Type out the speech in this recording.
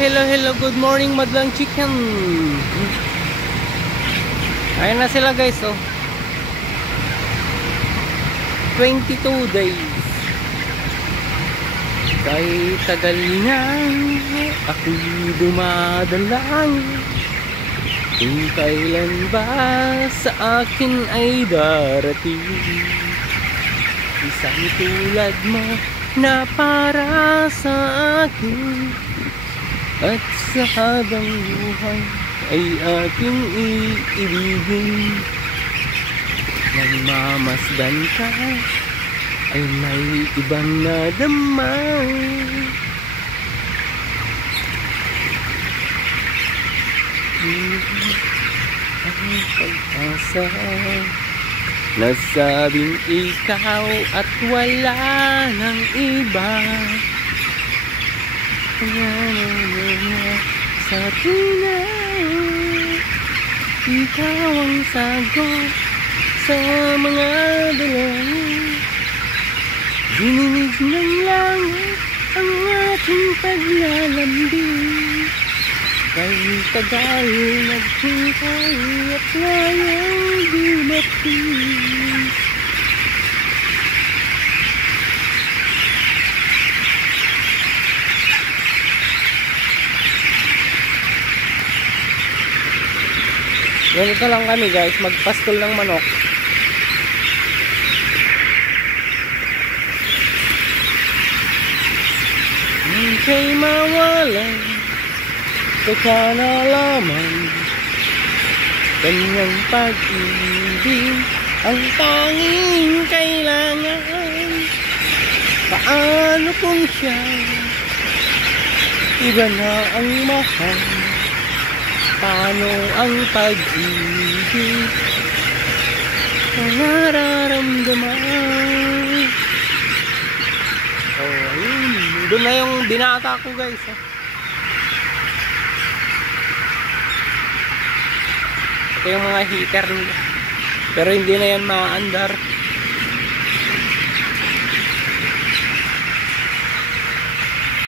hello, good morning madlang chicken. Ayun na sila guys, oh. 22 days. Kay tagal na ako'y dumadalangin kung kailan ba sa akin ay darating isang tulad mo na para sa akin, at sa habang buhay ay aking iibigin. Nang mamasdan ka ay may ibang nadama. Ang pag-asa nasabing ikaw at wala nang iba. Sa tunaw, ikaw ang sagot sa mga dalangin. Dininig ng langit ang ating paglalambing. Kay tagal naghintay at ngayon dumating. Ganito lang kami guys, magpastol ng manok. Kay mawalan teka na lamang kanyang pag-ibig ang tanging kailangan. Paano kung siya iba na ang mahal? Paano ang pag-ibig na nararamdaman? Oh, ayun. Doon na yung binata ko guys. Ito yung mga heater nila. Pero hindi na yan maandar.